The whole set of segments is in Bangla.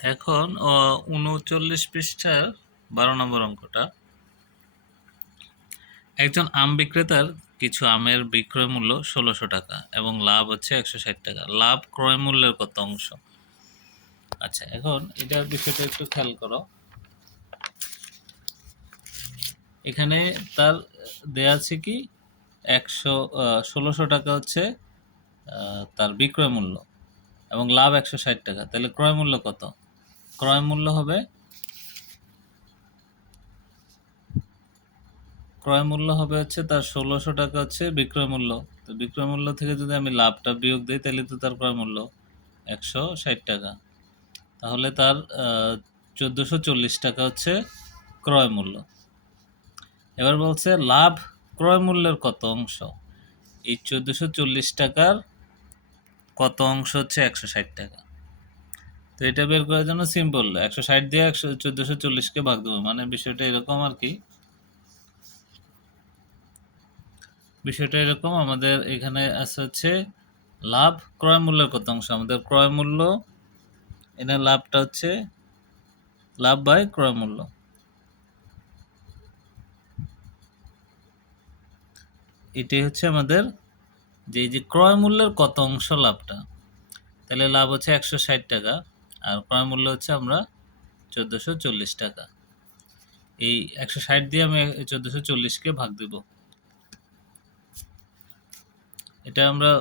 এখন ৩৯ পৃষ্ঠার ১২ নম্বর অঙ্কটা। একজন আম বিক্রেতার কিছু আমের বিক্রয় মূল্য ১৬০০ টাকা এবং লাভ হচ্ছে ১৬০ টাকা। লাভ ক্রয় মূল্যের কত অংশ? আচ্ছা, এখন এটার বিষয়টা একটু খেয়াল করো। এখানে তার দেয়া আছে কি ১৬০০ টাকা হচ্ছে তার বিক্রয় মূল্য এবং লাভ ১৬০ টাকা। তাহলে ক্রয় মূল্য কত? ক্রয় মূল্য হবে হচ্ছে তার ১৬০০ টাকা হচ্ছে বিক্রয় মূল্য। তো বিক্রয় মূল্য থেকে যদি আমি লাভটা বিয়োগ দিই তাহলে তো তার ক্রয় মূল্য ১৬০ টাকা। তাহলে তার ১৪৪০ টাকা হচ্ছে ক্রয় মূল্য। এবার বলছে লাভ ক্রয় মূল্যের কত অংশ? এই ১৪৪০ টাকার কত অংশ হচ্ছে ১৬০ টাকা। তো এটা বের করার জন্য সিম্পল, ১৬০ দিয়ে ১৪৪০কে ভাগ দেবো। মানে বিষয়টা এরকম আর কি। বিষয়টা এরকম, আমাদের এখানে আছে হচ্ছে লাভ ক্রয় মূল্যের কত অংশ। আমাদের ক্রয় মূল্য, এটা লাভটা হচ্ছে লাভ বাই ক্রয় মূল্য। এটাই হচ্ছে আমাদের যে ক্রয় মূল্যের কত অংশ লাভটা। তাহলে লাভ হচ্ছে ১৬০ টাকা আর ক্রয় মূল্য হচ্ছে আমরা ১৪৪০ টাকা। এই ১৬০ দিয়ে আমি ১৪৪০কে ভাগ দেব। এটা আমরা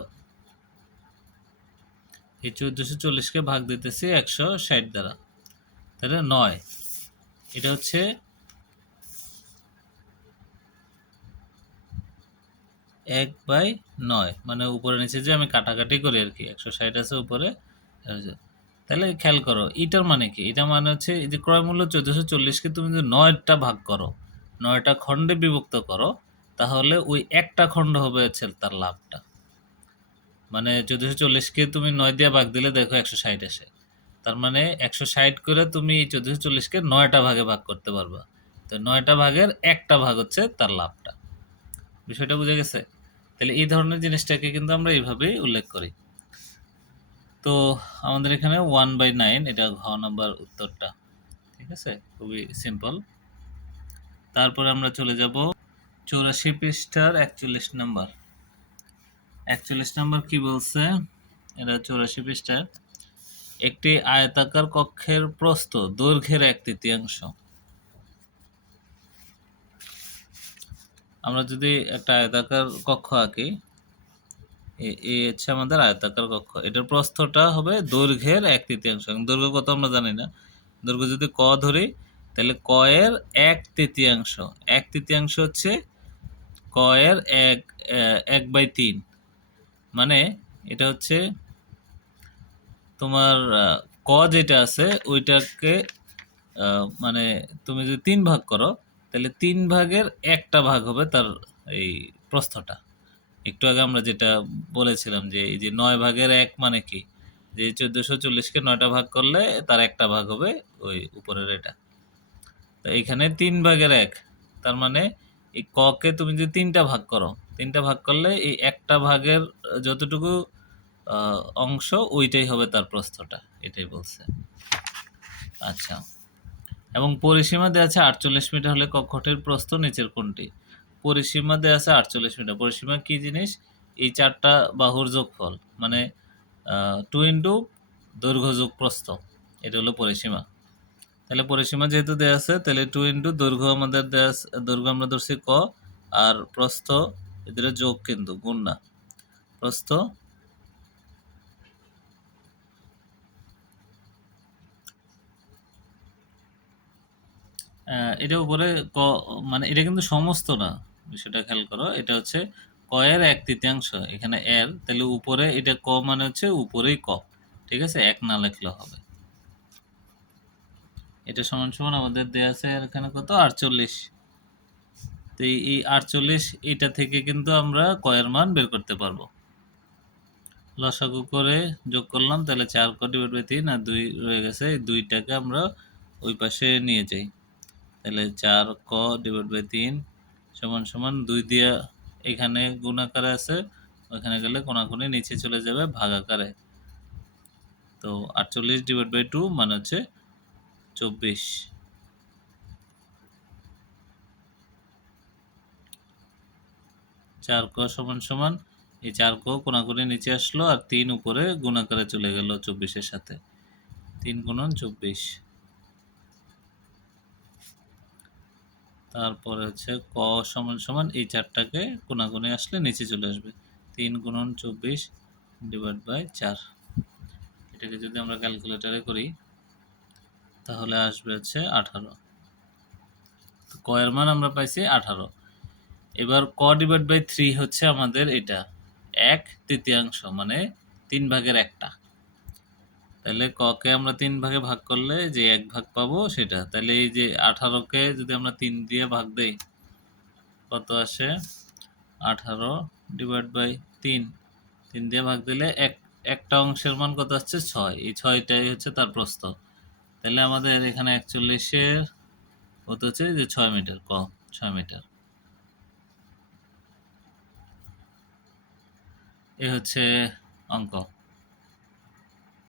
এই ১৪৪০কে ভাগ দিতেছি ১৬০ দ্বারা, তাহলে ৯। এটা হচ্ছে ১/৯, মানে উপরে নিচে যে আমি কাটাকাটি করি আর কি, ১৬০ আছে উপরে। তাহলে খেয়াল করো এটার মানে কি, এটা মানে হচ্ছে এই যে ক্রয় মূল্য ১৪৪০কে তুমি যদি ৯টা ভাগ করো, ৯টা খণ্ডে বিভক্ত করো, তাহলে ওই একটা খণ্ড হবে হচ্ছে তার লাভটা। মানে ১৪৪০কে তুমি ৯ দিয়ে ভাগ দিলে দেখো ১৬০ আসে। তার মানে ১৬০ করে তুমি এই ১৪৪০কে ৯টা ভাগে ভাগ করতে পারবা। তো ৯টা ভাগের একটা ভাগ হচ্ছে তার লাভটা। বিষয়টা বুঝে গেছে? তাহলে এই ধরনের জিনিসটাকে কিন্তু আমরা এইভাবেই উল্লেখ করি। তো আমাদের এখানে 1/9, এটা ঘ নাম্বার উত্তরটা। ঠিক আছে, খুবই সিম্পল। তারপরে আমরা চলে যাব ৮৪ পৃষ্ঠার ৪১ নাম্বার। ৪১ নাম্বার কি বলছে? এটা ৮৪ পৃষ্ঠার। একটি আয়তাকার কক্ষের প্রস্থ দৈর্ঘ্যের ১/৩। আমরা যদি একটা আয়তাকার কক্ষ আঁকি, এই হচ্ছে আমাদের আয়তাকার কক্ষ। এটার প্রস্থটা হবে দৈর্ঘ্যের ১/৩। দৈর্ঘ্য কত আমরা জানি না। দৈর্ঘ্য যদি ক ধরি তাহলে ক এর ১/৩। ১/৩ হচ্ছে ক এর ১/৩। মানে এটা হচ্ছে তোমার ক যেটা আছে ওইটাকে মানে তুমি যদি ৩ ভাগ করো তাহলে ৩ ভাগের একটা ভাগ হবে তার এই প্রস্থটা। একটু আগে আমরা যেটা বলেছিলাম যে এই যে ৯ ভাগের ১ মানে কি, যে ১৪৪০কে ৯টা ভাগ করলে তার একটা ভাগ হবে ওই উপরের এটা। তো এইখানে ৩ ভাগের ১, তার মানে এই ক-কে তুমি যদি ৩টা ভাগ করো, ৩টা ভাগ করলে এই একটা ভাগের যতটুকু অংশ ওইটাই হবে তার প্রস্থটা, এটাই বলছে। আচ্ছা, এবং পরিসীমা দেওয়া আছে ৪৮ মিটার হলে কক্ষটির প্রস্থ নিচের কোনটি? পরিসীমা দেওয়া আছে ৪৮ মিটার। পরিসীমা কি জিনিস? এই ৪টা বাহুর যোগফল, মানে 2 ইন্টু দৈর্ঘ্য যোগ প্রস্থ, এটা হলো পরিসীমা। তাহলে পরিসীমা যেহেতু দেওয়া আছে তাহলে 2 ইন্টু দৈর্ঘ্য আমাদের দেওয়া আছে, দৈর্ঘ্য আমরা ধরছি ক, আর প্রস্থ এদের যোগ কিন্তু গুণ না। প্রস্থ এটা উপরে ক, মানে এটা কিন্তু সমস্ত না, বিষয়টা খেয়াল করো। এটা হচ্ছে ক এর ১/৩, এখানে এর, তাহলে উপরে এটা ক মানে হচ্ছে উপরেই ক। ঠিক আছে, ১ না লিখলেও হবে। এটা সমান সমান আমাদের দেয়া আছে এখানে কত, ৪৮। তো এই ৪৮ এটা থেকে কিন্তু আমরা ক এর মান বের করতে পারবো। লসাগু করে যোগ করলাম, তাহলে ৪ ক ডিভাইড বাই ৩ আর ২ রয়ে গেছে। এই ২টাকে আমরা ওই পাশে নিয়ে যাই, তাহলে ৪ ক ডিভাইড বাই ৩ সমান সমান ২ দিয়ে এখানে গুণ আকারে আছে, ওইখানে গেলে কোনাকুনি নিচে চলে যাবে ভাগ আকারে। তো 48/2 মানে হচ্ছে 24। চার ক সমান সমান এই 4 ক কোণাকুণি নিচে আসলো আর 3 উপরে গুণাকারে চলে গেল 24-এর সাথে। 3 গুণন 24। তারপরে হচ্ছে ক সমান সমান এই 4টাকে কোণাকুণি আসলে নিচে চলে আসবে। 3 গুণন 24/4। এটাকে যদি আমরা ক্যালকুলেটরে করি তাহলে আসবে হচ্ছে 18। তো ক এর মান আমরা পাইছি 18। এবার ক/3 হচ্ছে আমাদের এটা 1/3 মানে 3/1টা। তাহলে ককে আমরা 3 ভাগে ভাগ করলে যে 1 ভাগ পাবো সেটা। তাহলে এই যে 18কে যদি আমরা 3 দিয়ে ভাগ দেই কত আসে? 18/3। 3 দিয়ে ভাগ দিলে একটা অংশের মান কত আসছে? 6। এই 6টাই হচ্ছে তার প্রস্থ। তাহলে আমাদের এখানে 41-এর কত হচ্ছে যে 6 মিটার। 6 মিটার। এ হচ্ছে অঙ্ক।